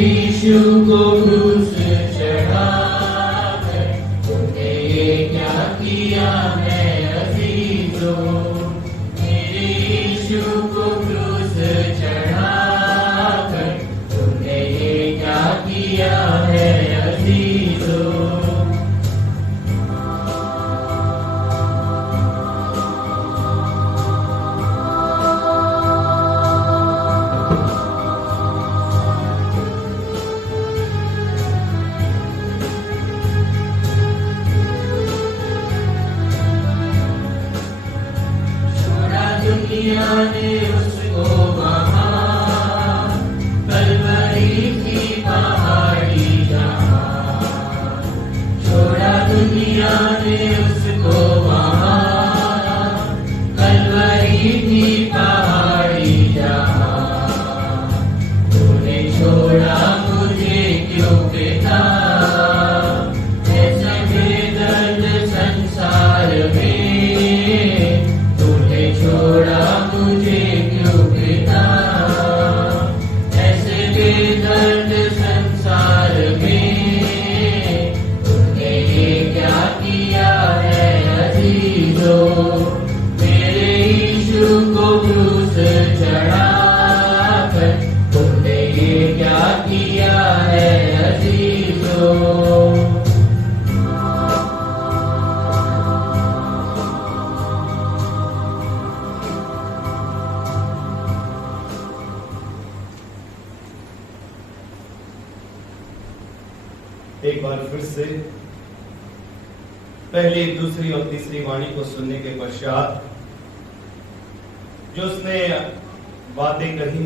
यीशु को क्रूस चढ़ाकर तूने ये क्या किया है अजीजों। मेरे यीशु को क्रूस चढ़ाकर तूने ये क्या किया है अजीजों। दुनिया ने उसको वहाँ कलवरी की पहाड़ी जहाँ, छोड़ा दुनिया ने उसको वहाँ कलवरी की पहाड़ी जहाँ। तूने छोड़ा मुझे क्यों पिता, ऐसा बेदर्द संसार में छोड़ा मुझे क्यों पिता, ऐसे बेदर्द संसार में तूने ये क्या किया है अजीजों। मेरे यीशु को क्रूस चढ़ाकर तूने ये क्या किया है अजीजों। एक बार फिर से पहली, दूसरी और तीसरी वाणी को सुनने के पश्चात जो उसने बातें कही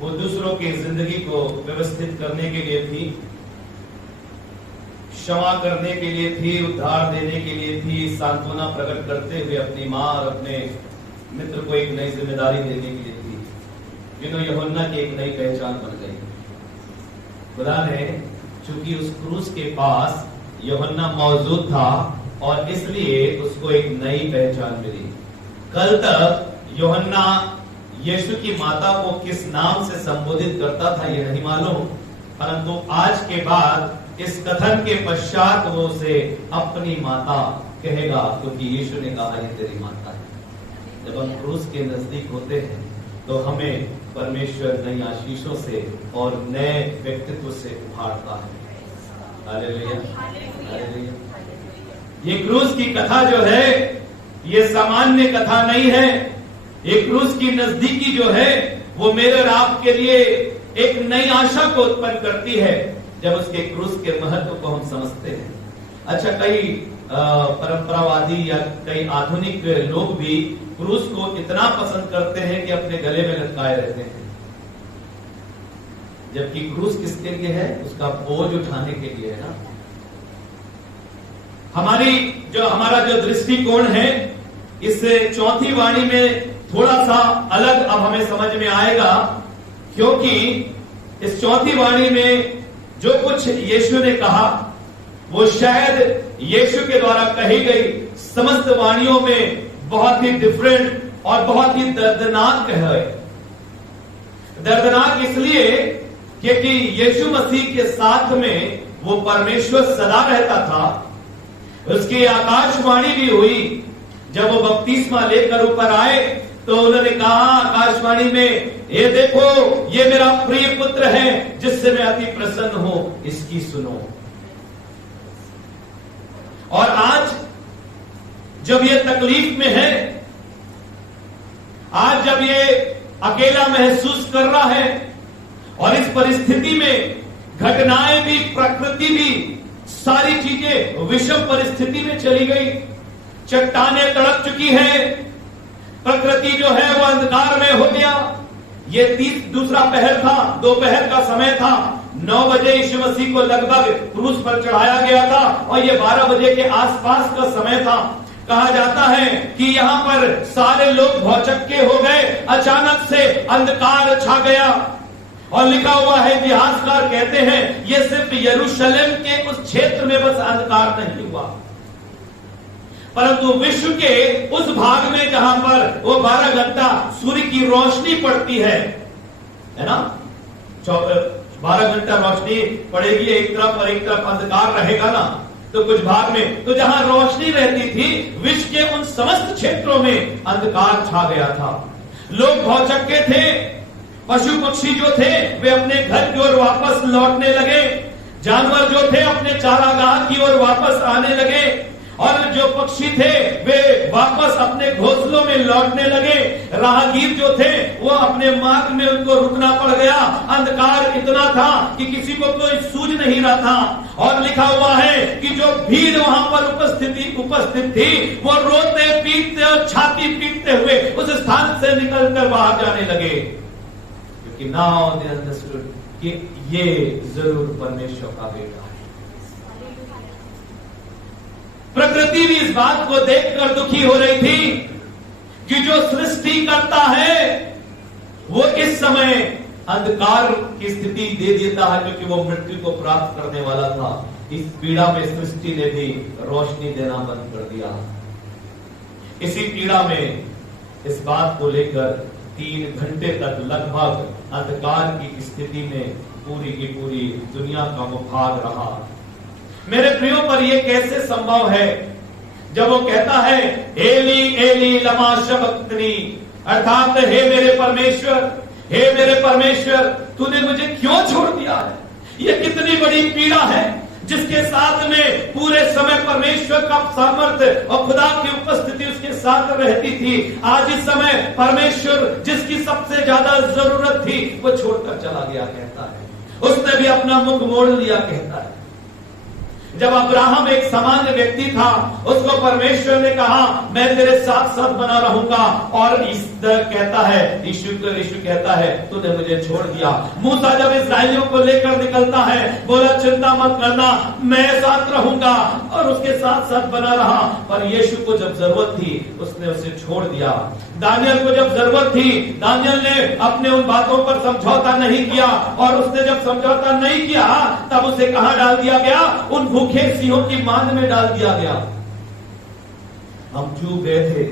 वो दूसरों की जिंदगी को व्यवस्थित करने के लिए थी, क्षमा करने के लिए थी, उद्धार देने के लिए थी, सांत्वना प्रकट करते हुए अपनी मां और अपने मित्र को एक नई जिम्मेदारी देने के लिए थी, जिन्होंने यूहन्ना की एक नई पहचान बन गई। खुदा ने चूंकि उस क्रूस के पास यूहन्ना मौजूद था और इसलिए उसको एक नई पहचान मिली। कल तक यूहन्ना यीशु की माता को किस नाम से संबोधित करता था ये नहीं मालूम, परंतु आज के बाद इस कथन के पश्चात वो उसे अपनी माता कहेगा, क्योंकि यीशु ने कहा ये तेरी माता है। जब हम क्रूस के नजदीक होते हैं तो हमें परमेश्वर नई आशीषों से और नए व्यक्तित्व से उभारता है। Hallelujah, hallelujah. ये क्रूस की कथा जो है ये सामान्य कथा नहीं है। ये क्रूस की नजदीकी जो है वो मेरे और आपके लिए एक नई आशा को उत्पन्न करती है जब उसके क्रूस के महत्व को हम समझते हैं। अच्छा, कई परंपरावादी या कई आधुनिक लोग भी क्रूस को इतना पसंद करते हैं कि अपने गले में लटकाए रहते हैं, जबकि क्रूस किसके लिए है? उसका बोझ उठाने के लिए है ना। हमारा जो दृष्टिकोण है इस चौथी वाणी में थोड़ा सा अलग अब हमें समझ में आएगा, क्योंकि इस चौथी वाणी में जो कुछ यीशु ने कहा वो शायद यीशु के द्वारा कही गई समस्त वाणियों में बहुत ही डिफरेंट और बहुत ही दर्दनाक है। दर्दनाक इसलिए क्योंकि यीशु मसीह के साथ में वो परमेश्वर सदा रहता था। उसकी आकाशवाणी भी हुई जब वो बपतिस्मा लेकर ऊपर आए तो उन्होंने कहा आकाशवाणी में, ये देखो ये मेरा प्रिय पुत्र है जिससे मैं अति प्रसन्न हूं, इसकी सुनो। और आज जब ये तकलीफ में है, आज जब ये अकेला महसूस कर रहा है और इस परिस्थिति में घटनाएं भी, प्रकृति भी, सारी चीजें विषम परिस्थिति में चली गई। चट्टानें तड़प चुकी हैं, प्रकृति जो है वो अंधकार में हो गया। ये दूसरा पहर था, दोपहर का समय था। 9 बजे यीशु मसीह को लगभग क्रूस पर चढ़ाया गया था और ये 12 बजे के आसपास का समय था। कहा जाता है कि यहाँ पर सारे लोग भौचक्के हो गए, अचानक से अंधकार छा गया। और लिखा हुआ है, इतिहासकार कहते हैं ये सिर्फ यरूशलेम के उस क्षेत्र में बस अंधकार नहीं हुआ, परंतु विश्व के उस भाग में जहां पर वो 12 घंटा सूर्य की रोशनी पड़ती है ना, 12 घंटा रोशनी पड़ेगी एक तरफ और एक तरफ अंधकार रहेगा ना, तो कुछ भाग में तो जहां रोशनी रहती थी विश्व के उन समस्त क्षेत्रों में अंधकार छा गया था। लोग भौचक्के थे, पशु पक्षी जो थे वे अपने घर की ओर वापस लौटने लगे, जानवर जो थे अपने चारागाह की ओर वापस आने लगे, और जो पक्षी थे वे वापस अपने घोंसलों में लौटने लगे। राहगीर जो थे वो अपने मार्ग में उनको रुकना पड़ गया। अंधकार इतना था कि किसी को कोई सूझ नहीं रहा था। और लिखा हुआ है कि जो भीड़ वहां पर उपस्थित थी वो रोते पीटते और छाती पीटते हुए उस स्थान से निकलकर बाहर जाने लगे, क्योंकि नाउ दे अंडरस्टूड कि ये जरूर परमेश्वर का बेटा है। प्रकृति भी इस बात को देखकर दुखी हो रही थी कि जो सृष्टि करता है वो इस समय अंधकार की स्थिति दे देता है, क्योंकि वो मृत्यु को प्राप्त करने वाला था। इस पीड़ा में सृष्टि ने भी रोशनी देना बंद कर दिया। इसी पीड़ा में इस बात को लेकर 3 घंटे तक लगभग अंधकार की स्थिति में पूरी की पूरी दुनिया का वो भाग रहा। मेरे प्रियो, पर यह कैसे संभव है जब वो कहता है एली एली लमा शबक्तनी, अर्थात हे मेरे परमेश्वर तूने मुझे क्यों छोड़ दिया है। यह कितनी बड़ी पीड़ा है जिसके साथ में पूरे समय परमेश्वर का सामर्थ्य और खुदा की उपस्थिति उसके साथ रहती थी। आज इस समय परमेश्वर जिसकी सबसे ज्यादा जरूरत थी वो छोड़कर चला गया, कहता है। उसने भी अपना मुख मोड़ लिया, कहता है। जब अब्राहम एक सामान्य व्यक्ति था, उसको परमेश्वर ने कहा मैं तेरे साथ साथ बना रहूंगा, और इस कहता है यीशु कहता है तूने मुझे छोड़ दिया। मूसा जब इस्राएलियों को लेकर निकलता है, बोला चिंता मत करना, मैं साथ रहूंगा, और उसके साथ साथ बना रहा। पर यीशु को जब जरूरत थी उसने उसे छोड़ दिया। दानियल को जब जरूरत थी, दानियल ने अपने उन बातों पर समझौता नहीं किया, और उसने जब समझौता नहीं किया तब उसे कहां डाल दिया गया? उन भूखे सिंहों की मांद में डाल दिया गया। हम चूक गए थे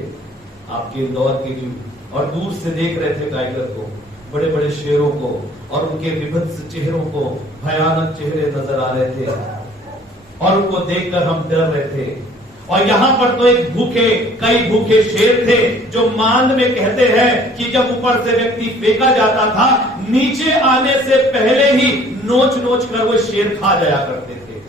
आपके इंदौर के जू, और दूर से देख रहे थे टाइगर को, बड़े बड़े शेरों को, और उनके विभत्स चेहरों को, भयानक चेहरे नजर आ रहे थे, और उनको देखकर हम डर रहे थे। और यहां पर तो कई भूखे शेर थे जो मांद में कहते हैं कि जब ऊपर से व्यक्ति फेंका जाता था, नीचे आने से पहले ही नोच नोच कर वो शेर खा जाया करते थे।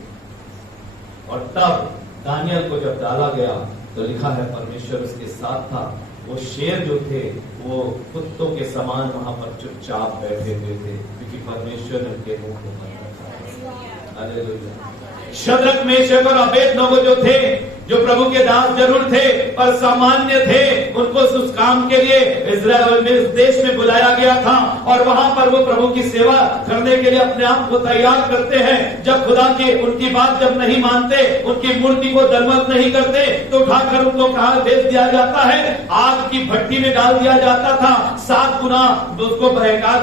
और तब दानियल को जब डाला गया तो लिखा है परमेश्वर उसके साथ था। वो शेर जो थे वो कुत्तों के समान वहां पर चुपचाप बैठे हुए थे, क्योंकि परमेश्वर ने उनके मुंह को बंद रखा। हालेलुया। शद्रक मेशक और अबेदनगो जो थे, जो प्रभु के दास जरूर थे पर सामान्य थे, उनको उस काम के लिए इस्राएल में, इस देश में बुलाया गया था, और वहां पर वो प्रभु की सेवा करने के लिए अपने आप को तैयार करते हैं। जब खुदा की उनकी बात जब नहीं मानते, उनकी मूर्ति को दंडवत नहीं करते, तो उठाकर उनको कहां भेज दिया जाता है? आग की भट्टी में डाल दिया जाता था। 7 गुना उसको भड़का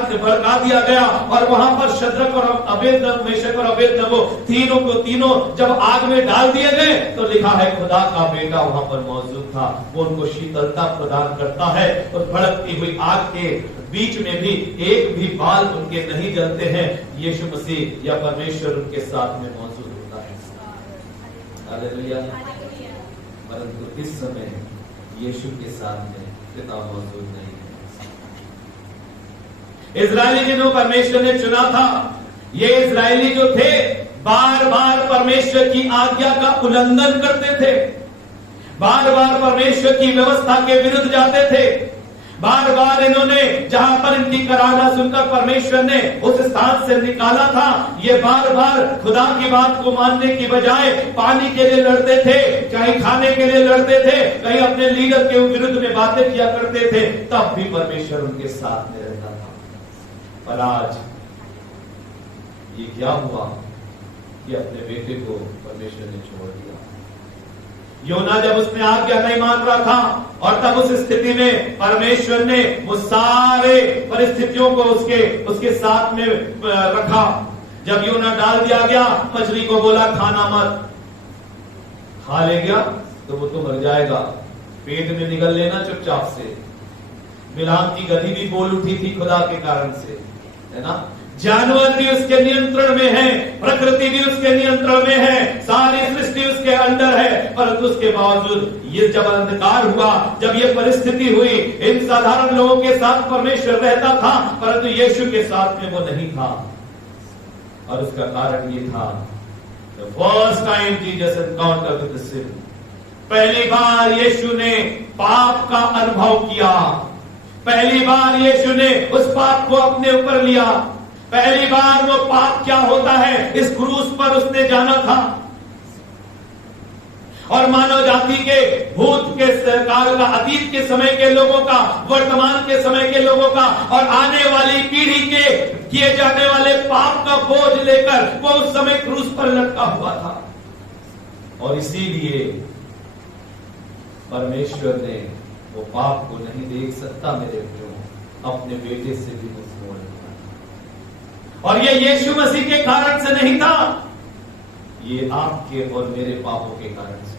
दिया गया, और वहां पर शद्रक और अबेदनगो, मेशक और अबेदनगो तीनों जब आग में डाल दिए गए, तो लिखा है खुदा का बेटा वहां पर मौजूद था। वो उनको शीतलता प्रदान करता है, और भड़कती हुई आग के बीच में भी एक भी बाल उनके नहीं जलते हैं। यीशु मसीह या परमेश्वर उनके साथ में मौजूद होता है। हालेलुया। परंतु इस समय यीशु के साथ में पिता मौजूद नहीं है। इजरायली जिन्हों परमेश्वर ने चुना था, ये इजरायली जो थे बार बार परमेश्वर की आज्ञा का उल्लंघन करते थे, बार बार परमेश्वर की व्यवस्था के विरुद्ध जाते थे। बार बार इन्होंने जहां पर इनकी कराहना सुनकर परमेश्वर ने उस स्थान से निकाला था, ये बार बार खुदा की बात को मानने की बजाय पानी के लिए लड़ते थे, कहीं खाने के लिए लड़ते थे, कहीं अपने लीडर के विरुद्ध में बातें किया करते थे, तब भी परमेश्वर उनके साथ में रहता था। पर आज ये क्या हुआ कि अपने बेटे को परमेश्वर ने छोड़ दिया। योना जब उसने आज्ञा नहीं मान रहा था, और तब उस स्थिति में परमेश्वर ने वो सारे परिस्थितियों को उसके साथ में रखा। जब योना डाल दिया गया, मछली को बोला खाना मत, खा ले गया तो वो तो मर जाएगा, पेट में निगल लेना चुपचाप से। बिलाम की गधी भी बोल उठी थी खुदा के कारण से, है ना। जानवर भी उसके नियंत्रण में है, प्रकृति भी उसके नियंत्रण में है, सारी सृष्टि उसके अंडर है, परंतु उसके बावजूद ये जब अंधकार हुआ, जब ये परिस्थिति हुई, इन साधारण लोगों के साथ परमेश्वर रहता था, परंतु यीशु के साथ में वो नहीं था। और उसका कारण ये था, the first time Jesus encountered with the sin, पहली बार यीशु ने पाप का अनुभव किया, पहली बार यीशु ने उस पाप को अपने ऊपर लिया, पहली बार वो पाप क्या होता है इस क्रूस पर उसने जाना था। और मानव जाति के भूत के काल का, अतीत के समय के लोगों का, वर्तमान के समय के लोगों का और आने वाली पीढ़ी के किए जाने वाले पाप का बोझ लेकर वो उस समय क्रूस पर लटका हुआ था। और इसीलिए परमेश्वर ने वो पाप को नहीं देख सकता मेरे प्रियो, अपने बेटे से भी मुझ मोड़ दिया। और ये यीशु मसीह के कारण से नहीं था, ये आपके और मेरे पापों के कारण से,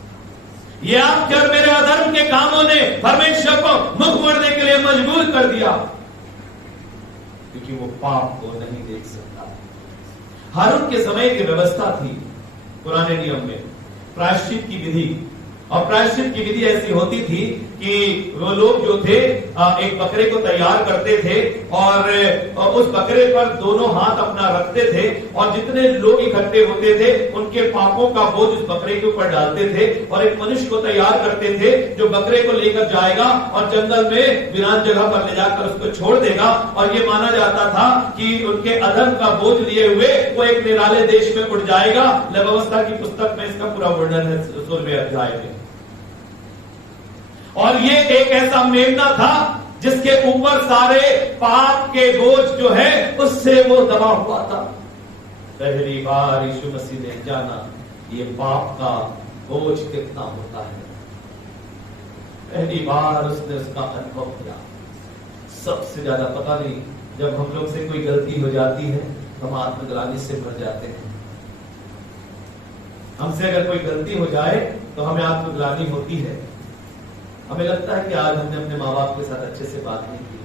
ये आपके और मेरे अधर्म के कामों ने परमेश्वर को मुख मोड़ने के लिए मजबूर कर दिया, क्योंकि वो पाप को नहीं देख सकता। हारून के समय की व्यवस्था थी पुराने नियम में, प्रायश्चित की विधि। और प्रायश्चित की विधि ऐसी होती थी कि वो लोग जो थे एक बकरे को तैयार करते थे और उस बकरे पर दोनों हाथ अपना रखते थे और जितने लोग इकट्ठे होते थे उनके पापों का बोझ उस बकरे के ऊपर डालते थे और एक मनुष्य को तैयार करते थे जो बकरे को लेकर जाएगा और जंगल में वीरान जगह पर ले जाकर उसको छोड़ देगा। और ये माना जाता था कि उनके अधर्म का बोझ लिए हुए वो एक निराले देश में उड़ जाएगा। व्यवस्था की पुस्तक में इसका पूरा वर्णन है 16वें अध्याय में। और ये एक ऐसा मेमना था जिसके ऊपर सारे पाप के बोझ जो है उससे वो दबा हुआ था। पहली बार यीशु मसीह ने जाना ये पाप का बोझ कितना होता है, पहली बार उसने उसका अनुभव किया। सबसे ज्यादा पता नहीं, जब हम लोग से कोई गलती हो जाती है हम आत्मग्लानि से भर जाते हैं। हमसे अगर कोई गलती हो जाए तो हमें आत्मग्लानि होती है। हमें लगता है कि आज हमने अपने माँ बाप के साथ अच्छे से बात नहीं की।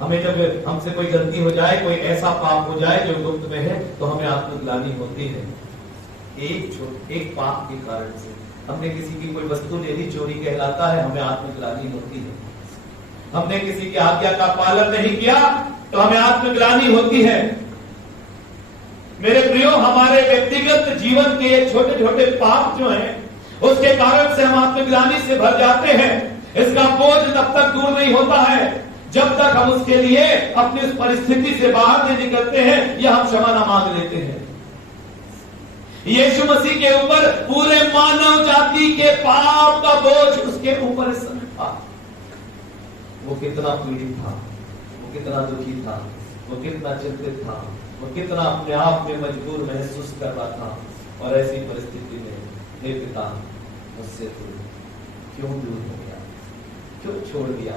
हमें जब हमसे कोई गलती हो जाए, कोई ऐसा पाप हो जाए जो गुप्त में है, तो हमें आत्मग्लानि होती है। एक पाप के कारण से हमने किसी की कोई वस्तु ले ली, चोरी कहलाता है, हमें आत्मग्लानि होती है। हमने किसी की आज्ञा का पालन नहीं किया तो हमें आत्मग्लानि होती है। मेरे प्रियो, हमारे व्यक्तिगत जीवन के छोटे छोटे पाप जो हैं उसके कारण से हम आत्मग्लानि से भर जाते हैं। इसका बोझ तब तक दूर नहीं होता है जब तक हम उसके लिए अपनी उस परिस्थिति से बाहर नहीं निकलते हैं या हम क्षमा न मांग लेते हैं। यीशु मसीह के ऊपर पूरे मानव जाति के पाप का बोझ उसके ऊपर इस समय था। वो कितना पीड़ित था, वो कितना दुखी था, वो कितना चिंतित था, वो कितना अपने आप में मजबूर महसूस कर रहा था। और ऐसी परिस्थिति में हे पिता, मुझसे तू क्यों दूर हो गया, क्यों छोड़ दिया।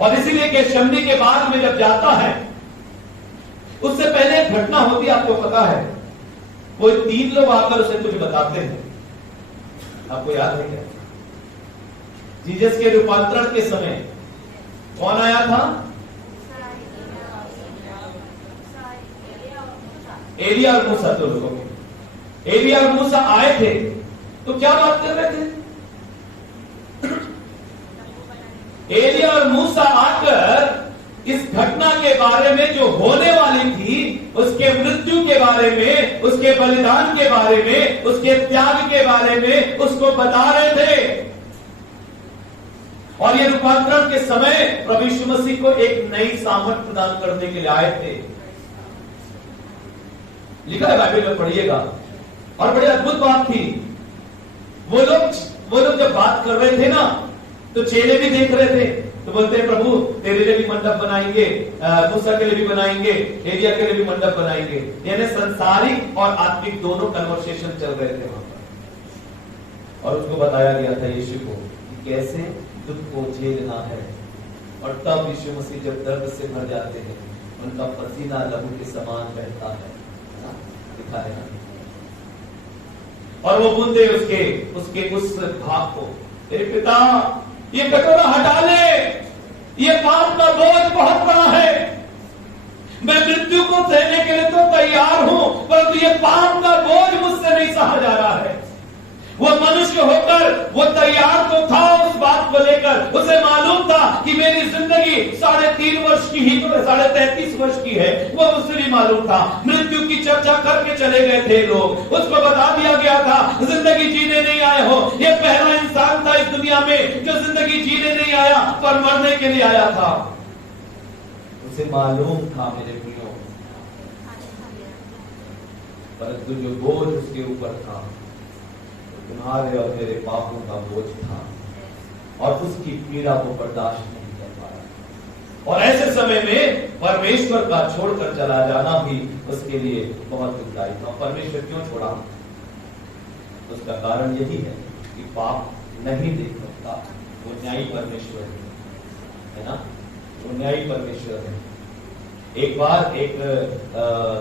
और इसीलिए गेतसेमनी के बाद में जब जाता है, उससे पहले एक घटना होती है, आपको पता है। वो 3 लोग आकर उसे कुछ बताते हैं, आपको याद है क्या? जीसस के रूपांतरण के समय कौन आया था? एलिया और मूसा। तो लोगों में एलिया और मूसा आए थे तो क्या बात कर रहे थे? एलिया और मूसा आकर इस घटना के बारे में जो होने वाली थी, उसके मृत्यु के बारे में, उसके बलिदान के बारे में, उसके त्याग के बारे में उसको बता रहे थे। और ये रूपांतरण के समय प्रभु यीशु मसीह को एक नई सामर्थ प्रदान करने के लिए आए थे। लिखा है बाइबल में, पढ़िएगा। और बड़ी अद्भुत बात थी, वो लोग जब बात कर रहे थे ना, तो चेले भी देख रहे थे, तो बोलते हैं प्रभु तेरे लिए भी मंडप बनाएंगे, मूसा के लिए भी बनाएंगे, एलिया के लिए भी मंडप बनाएंगे। यानी संसारिक और आत्मिक दोनों कन्वर्सेशन चल रहे थे वहां पर। और उसको बताया गया था यीशु को कि कैसे दुख को झेलना है। और तब यीशु मसीह जब दर्द से भर जाते हैं, उनका पसीना लहू के समान बहता है, लिखा है ना। और वो बूंदे उसके उस भाग को, तेरे पिता ये कटोरा हटा ले, ये पाप का बोझ बहुत बड़ा है, मैं मृत्यु को सहने के लिए तो तैयार हूं, परंतु ये पाप का बोझ मुझसे नहीं सहा जा रहा है। वो मनुष्य होकर वो तैयार तो था उस बात को लेकर, उसे मालूम था कि मेरी जिंदगी 3.5 वर्ष की ही तो 33.5 वर्ष की है, वो उसे भी मालूम था। मृत्यु की चर्चा करके चले गए थे लोग, उसको बता दिया गया था जिंदगी जीने नहीं आए हो। ये पहला इंसान था इस दुनिया में जो जिंदगी जीने नहीं आया पर मरने के लिए आया था। उसे मालूम था मेरे प्रियो, परंतु जो बोझ उसके ऊपर था तुम्हारे और मेरे पापों का बोझ था, और उसकी पीड़ा को बर्दाश्त नहीं कर पाया। और ऐसे समय में परमेश्वर का छोड़कर चला जाना भी उसके लिए बहुत दुखदायी था। परमेश्वर क्यों छोड़ा? उसका कारण यही है कि पाप नहीं देख सकता। वो न्यायी परमेश्वर है ना, वो न्यायी परमेश्वर है। एक बार एक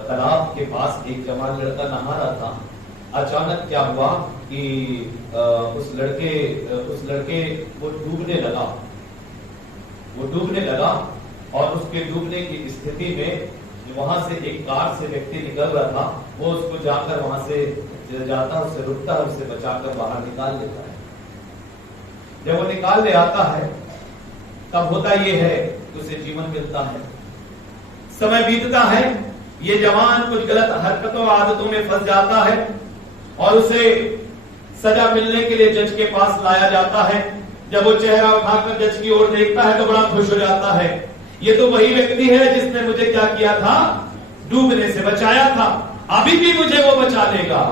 तालाब के पास एक जवान लड़का नहा रहा था। अचानक क्या हुआ कि उस लड़के वो डूबने लगा और उसके डूबने की स्थिति में वहां से एक कार से व्यक्ति निकल रहा था, वो उसको जाकर वहां से जाता, उससे रुकता है, उससे बचाकर बाहर निकाल लेता है। जब वो निकाल ले आता है तब होता ये है कि उसे जीवन मिलता है। समय बीतता है, ये जवान कुछ गलत हरकतों आदतों में फंस जाता है और उसे सजा मिलने के लिए जज के पास लाया जाता है। जब वो चेहरा उठाकर जज की ओर देखता है तो बड़ा खुश हो जाता है। ये तो वही व्यक्ति है जिसने मुझे क्या किया था, डूबने से बचाया था, अभी भी मुझे वो बचा लेगा।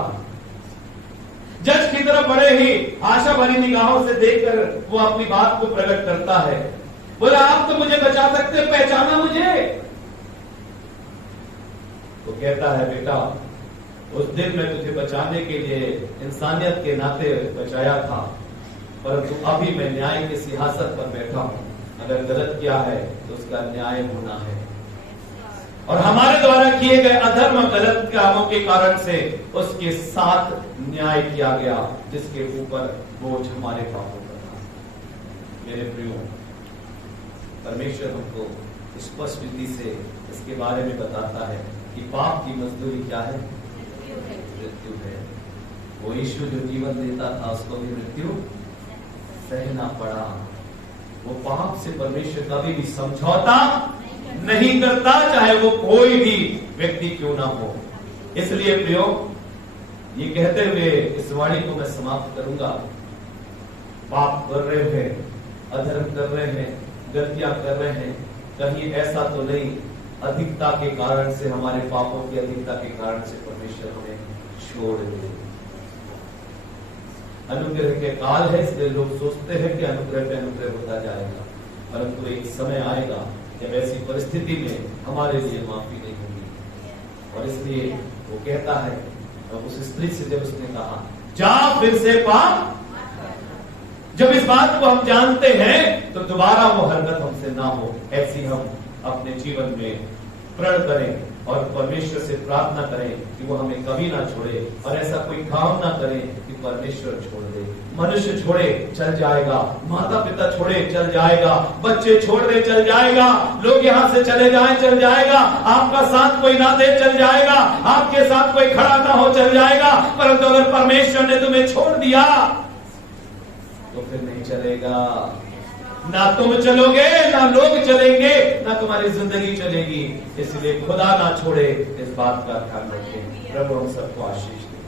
जज की तरफ बड़े ही आशा भरी निगाहों से देखकर वो अपनी बात को प्रकट करता है। बोला, आप तो मुझे बचा सकते, पहचाना मुझे? वो कहता है, बेटा उस दिन मैं तुझे बचाने के लिए इंसानियत के नाते बचाया था, परंतु अभी मैं न्याय के सिंहासन पर बैठा हूं। अगर गलत किया है तो उसका न्याय होना है, और हमारे द्वारा किए गए अधर्म गलत कामों के कारण से उसके साथ न्याय किया गया, जिसके ऊपर बोझ हमारे पापों का था। मेरे प्रियो, परमेश्वर हमको स्पष्ट रीति से इसके बारे में बताता है कि पाप की मजदूरी क्या है, मृत्यु है। वो यीशु जो जीवन देता था उसको भी मृत्यु सहना पड़ा। वो पाप से परमेश्वर कभी भी समझौता नहीं करता, चाहे वो कोई भी व्यक्ति क्यों ना हो। इसलिए प्रियो, ये कहते हुए इस वाणी को मैं समाप्त करूंगा। पाप कर रहे हैं, अधर्म कर रहे हैं, गलतियां कर रहे हैं, कहीं ऐसा तो नहीं अधिकता के कारण से, हमारे पापों की अधिकता के कारण से परमेश्वर हमें छोड़ दे। अनुग्रह के काल है, इसलिए लोग सोचते हैं कि अनुग्रह पे अनुग्रह होता जाएगा, परंतु एक समय आएगा जब ऐसी परिस्थिति में हमारे लिए माफी नहीं होगी। और इसलिए वो कहता है, और उस स्त्री से जब उसने कहा जा फिर से पाप, जब इस बात को हम जानते हैं तो दोबारा वो हरकत हमसे ना हो, ऐसी हम अपने जीवन में प्रण करें और परमेश्वर से प्रार्थना करें कि वो हमें कभी ना छोड़े, और ऐसा कोई काम ना करें कि परमेश्वर छोड़ दे। मनुष्य छोड़े चल जाएगा, माता पिता छोड़े चल जाएगा, बच्चे छोड़ दे चल जाएगा, लोग यहाँ से चले जाएं चल जाएगा, आपका साथ कोई ना दे चल जाएगा, आपके साथ कोई खड़ा ना हो चल जाएगा, परंतु अगर परमेश्वर ने तुम्हें छोड़ दिया तो फिर नहीं चलेगा। ना तुम चलोगे, ना लोग चलेंगे, ना तुम्हारी जिंदगी चलेगी। इसलिए खुदा ना छोड़े, इस बात का ध्यान रखें। प्रभु हम सबको आशीष दे।